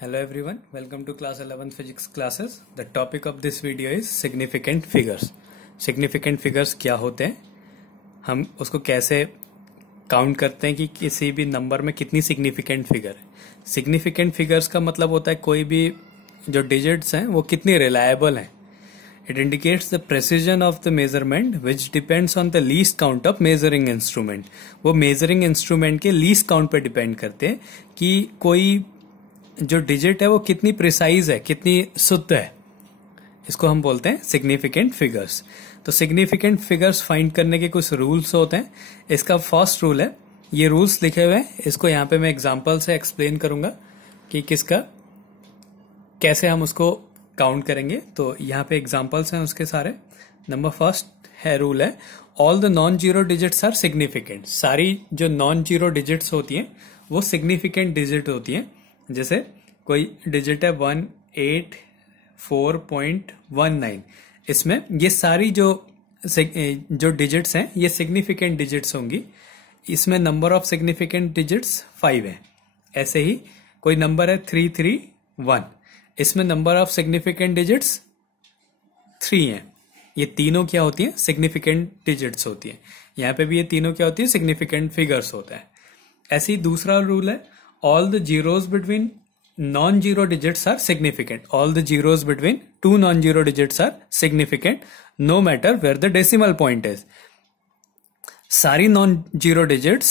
Hello everyone, welcome to class 11 physics classes. The topic of this video is significant figures. Significant figures क्या होते हैं, हम उसको कैसे काउंट करते हैं कि किसी भी नंबर में कितनी सिग्निफिकेंट फिगर है. सिग्निफिकेंट फिगर्स का मतलब होता है कोई भी जो डिजिट्स हैं वो कितनी रिलायबल हैं. It indicates the precision of the measurement which depends on the least count of measuring instrument. वो measuring instrument के least count पे डिपेंड करते हैं कि कोई जो डिजिट है वो कितनी प्रिसाइज है, कितनी शुद्ध है. इसको हम बोलते हैं सिग्निफिकेंट फिगर्स. तो सिग्निफिकेंट फिगर्स फाइंड करने के कुछ रूल्स होते हैं. इसका फर्स्ट रूल है, ये रूल्स लिखे हुए हैं, इसको यहाँ पे मैं एग्जांपल से एक्सप्लेन करूंगा कि किसका कैसे हम उसको काउंट करेंगे. तो यहाँ पे एग्जांपल्स हैं उसके सारे. नंबर फर्स्ट है रूल है, all the non zero digits are significant. सारी जो नॉन जीरो डिजिट्स होती हैं वो सिग्निफिकेंट डिजिट होती हैं. जैसे कोई डिजिट है 184.19, इसमें ये सारी जो डिजिट्स हैं ये सिग्निफिकेंट डिजिट्स होंगी. इसमें नंबर ऑफ सिग्निफिकेंट डिजिट्स 5 है. ऐसे ही कोई नंबर है 331, इसमें नंबर ऑफ सिग्निफिकेंट डिजिट्स 3 हैं. ये तीनों क्या होती हैं, सिग्निफिकेंट डिजिट्स होती हैं. यहाँ पे भी ये तीनों क्या होती है, सिग्निफिकेंट फिगर्स होता है. ऐसे ही दूसरा रूल है, all the zeros between non-zero digits are significant. All the zeros between two non-zero digits are significant no matter where the decimal point is. सारी non-zero digits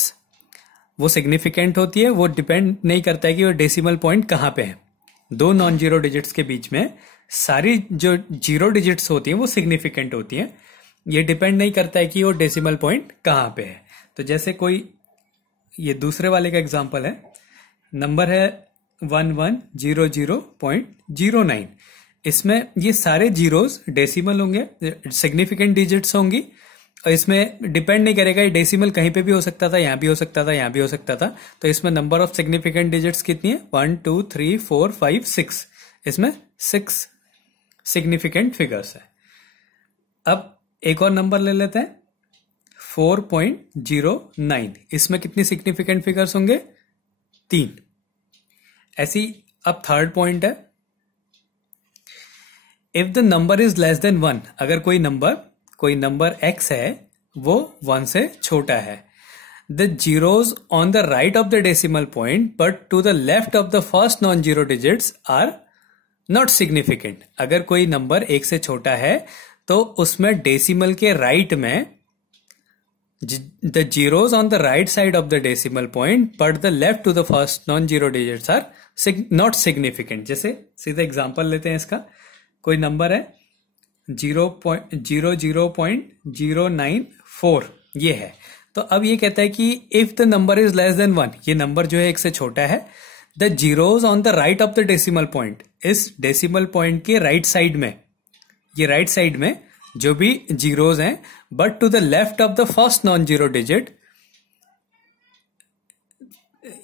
वो significant होती है, वो डिपेंड नहीं करता है कि वो डेसिमल पॉइंट कहाँ पे है. दो non-zero digits के बीच में सारी जो जीरो डिजिट्स होती हैं वो सिग्निफिकेंट होती हैं. ये डिपेंड नहीं करता है कि वो डेसिमल पॉइंट कहाँ पे है. तो जैसे कोई ये दूसरे वाले का एग्जांपल है, नंबर है 1100.09. इसमें ये सारे जीरोस डेसिमल होंगे, सिग्निफिकेंट डिजिट्स होंगी, और इसमें डिपेंड नहीं करेगा. ये डेसिमल कहीं पे भी हो सकता था, यहां भी हो सकता था, यहां भी हो सकता था. तो इसमें नंबर ऑफ सिग्निफिकेंट डिजिट्स कितनी है, 1 2 3 4 5 6. इसमें 6 सिग्निफिकेंट फिगर्स है. अब एक और नंबर ले लेते हैं 4.09. इसमें कितनी सिग्निफिकेंट फिगर्स होंगे, 3. ऐसी अब थर्ड पॉइंट है, if the number is less than 1. अगर कोई नंबर x है वो 1 से छोटा है, the zeros on the right of the decimal point but to the left of the first non zero digits are not significant. अगर कोई नंबर 1 से छोटा है तो उसमें डेसिमल के राइट में the zeros on the right side of the decimal point but the left to the first non-zero digits are not significant. जैसे सीधा एग्जांपल लेते हैं इसका, कोई नंबर है 0.004 ये है. तो अब ये कहता है कि if the number is less than 1, ये नंबर जो है 1 से छोटा है, the zeros on the right of the decimal point, इस डेसिमल पॉइंट के राइट साइड में, ये राइट साइड में जो भी जीरोज हैं, but to the left of the first non zero digit,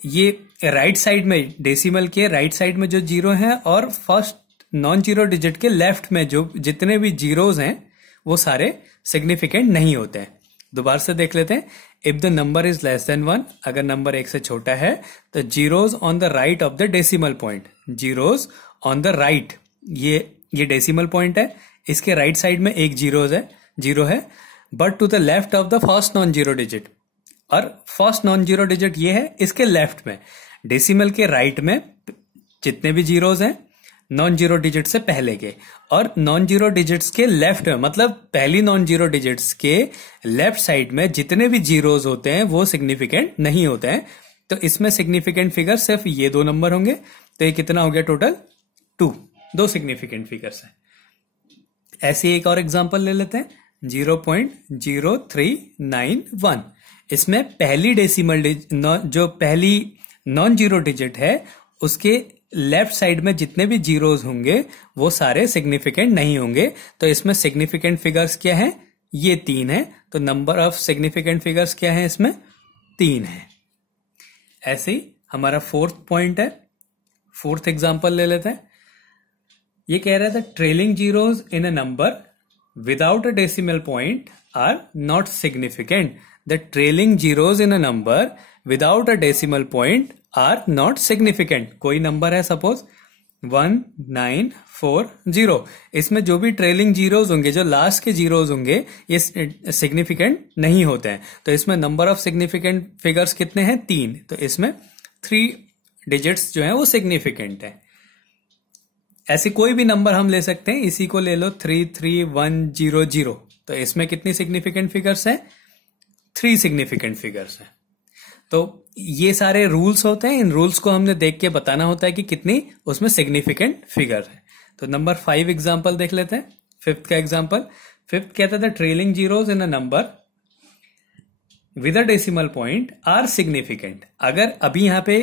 ये राइट साइड में, डेसिमल के राइट साइड में जो जीरो हैं और फर्स्ट नॉन जीरो डिजिट के लेफ्ट में जो जितने भी जीरोज हैं वो सारे सिग्निफिकेंट नहीं होते हैं. दोबारा से देख लेते हैं, if the number is less than 1, अगर नंबर 1 से छोटा है तो zeros on the right of the decimal point, zeros on the right, ये डेसिमल पॉइंट है, इसके राइट साइड में एक जीरो है, but to the left of the first non zero digit, और फर्स्ट नॉन जीरो डिजिट ये है इसके लेफ्ट में, डेसिमल के राइट में जितने भी जीरोज हैं नॉन जीरो डिजिट से पहले के, और नॉन जीरो डिजिट्स के लेफ्ट में, मतलब पहली नॉन जीरो डिजिट्स के लेफ्ट साइड में जितने भी जीरोज होते हैं वो सिग्निफिकेंट नहीं होते हैं. तो इसमें सिग्निफिकेंट फिगर सिर्फ ये 2 नंबर होंगे. तो ये कितना हो गया टोटल, 2 सिग्निफिकेंट फिगर्स हैं. ऐसे एक और एग्जांपल ले लेते हैं, 0.0391. इसमें पहली डेसिमल जो पहली नॉन जीरो डिजिट है उसके लेफ्ट साइड में जितने भी जीरोज होंगे वो सारे सिग्निफिकेंट नहीं होंगे. तो इसमें सिग्निफिकेंट फिगर्स क्या हैं, ये 3 है. तो नंबर ऑफ सिग्निफिकेंट फिगर्स क्या है, इसमें 3 है. ऐसे ही हमारा फोर्थ पॉइंट है, फोर्थ एग्जांपल ले लेते हैं. ये कह रहा था trailing zeros in a number without a decimal point are not significant. The trailing zeros in a number without a decimal point are not significant. कोई नंबर है सपोज 1940, इसमें जो भी ट्रेलिंग जीरोज होंगे, जो लास्ट के जीरोज होंगे, ये सिग्निफिकेंट नहीं होते हैं। तो इसमें नंबर ऑफ सिग्निफिकेंट फिगर्स कितने हैं? 3। तो इसमें 3 डिजिट्स जो है वो सिग्निफिकेंट है। ऐसे कोई भी नंबर हम ले सकते हैं, इसी को ले लो 33100, तो इसमें कितनी सिग्निफिकेंट फिगर्स हैं? 3 सिग्निफिकेंट फिगर्स हैं। तो ये सारे रूल्स होते हैं, इन रूल्स को हमने देख के बताना होता है कि कितनी उसमें सिग्निफिकेंट फिगर है। तो नंबर 5 एग्जांपल देख लेते हैं। 5th का एग्जांपल, 5th कहता था trailing zeros in a number with a decimal point are significant. अगर अभी यहां पे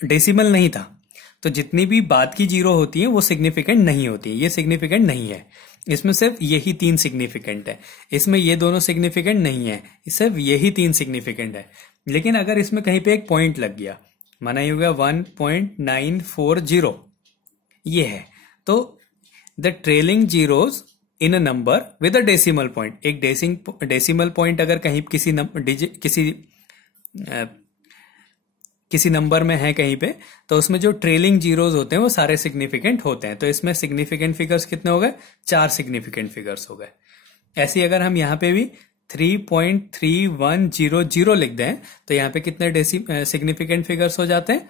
डेसिमल नहीं था तो जितनी भी बाद की जीरो होती है वो सिग्निफिकेंट नहीं होती है, ये सिग्निफिकेंट नहीं है। इसमें सिर्फ यही 3 सिग्निफिकेंट है, इसमें ये दोनों सिग्निफिकेंट नहीं है, सिर्फ यही 3 सिग्निफिकेंट है। लेकिन अगर इसमें कहीं पे एक पॉइंट लग गया, माना ये हो गया 1.940, ये है, तो the trailing zeros in a number with a decimal point, एक डेसिमल पॉइंट अगर कहीं किसी नंबर में है कहीं पे, तो उसमें जो ट्रेलिंग जीरोज होते हैं वो सारे सिग्निफिकेंट होते हैं। तो इसमें सिग्निफिकेंट फिगर्स कितने हो गए? 4 सिग्निफिकेंट फिगर्स हो गए। ऐसे अगर हम यहाँ पे भी 3.3100 लिख दें तो यहाँ पे कितने सिग्निफिकेंट फिगर्स हो जाते हैं?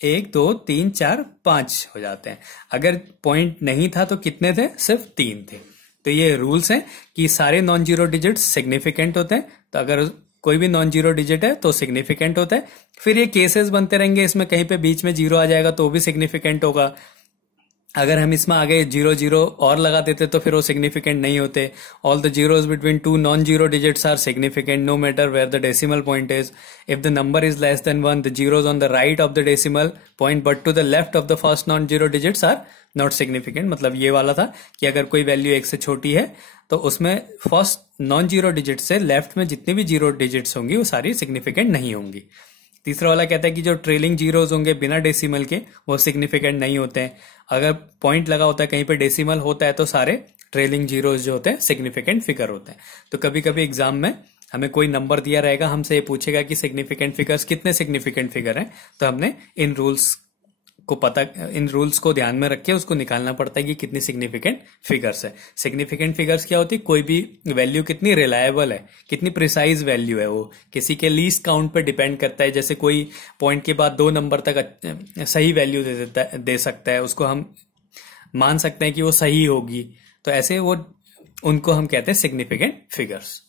1 2 3 4 5 हो जाते हैं। अगर पॉइंट नहीं था तो कितने थे? सिर्फ 3 थे। तो ये रूल्स हैं कि सारे नॉन जीरो डिजिट्स सिग्निफिकेंट होते हैं। तो अगर कोई भी नॉन जीरो डिजिट है तो सिग्निफिकेंट होता है। फिर ये केसेस बनते रहेंगे, इसमें कहीं पे बीच में जीरो आ जाएगा तो भी सिग्निफिकेंट होगा। अगर हम इसमें आगे 0 और लगा देते तो फिर वो सिग्निफिकेंट नहीं होते। All the zeros between 2 non zero digits are significant no matter where the decimal point is. If the number is less than 1, the zeros on the right of the decimal point but to the left of the first non zero digits are not significant. मतलब ये वाला था कि अगर कोई value 1 से छोटी है तो उसमें फर्स्ट नॉन जीरो डिजिट से लेफ्ट में जितनी भी जीरो डिजिट्स होंगी वो सारी सिग्निफिकेंट नहीं होंगी। तीसरा वाला कहता है कि जो ट्रेलिंग जीरोज होंगे बिना डेसिमल के वो सिग्निफिकेंट नहीं होते हैं। अगर पॉइंट लगा होता है कहीं पे डेसिमल होता है तो सारे ट्रेलिंग जीरोज जो होते हैं सिग्निफिकेंट फिगर होते हैं। तो कभी कभी एग्जाम में हमें कोई नंबर दिया रहेगा, हमसे ये पूछेगा कि सिग्निफिकेंट फिगर्स कितने सिग्निफिकेंट फिगर हैं, तो हमने इन रूल्स को ध्यान में रख के उसको निकालना पड़ता है कि कितनी सिग्निफिकेंट फिगर्स है। सिग्निफिकेंट फिगर्स क्या होती है? कोई भी वैल्यू कितनी रिलायबल है, कितनी प्रिसाइज वैल्यू है, वो किसी के लीस्ट काउंट पे डिपेंड करता है। जैसे कोई पॉइंट के बाद 2 नंबर तक सही वैल्यू दे सकता है, उसको हम मान सकते हैं कि वो सही होगी। तो ऐसे वो उनको हम कहते हैं सिग्निफिकेंट फिगर्स।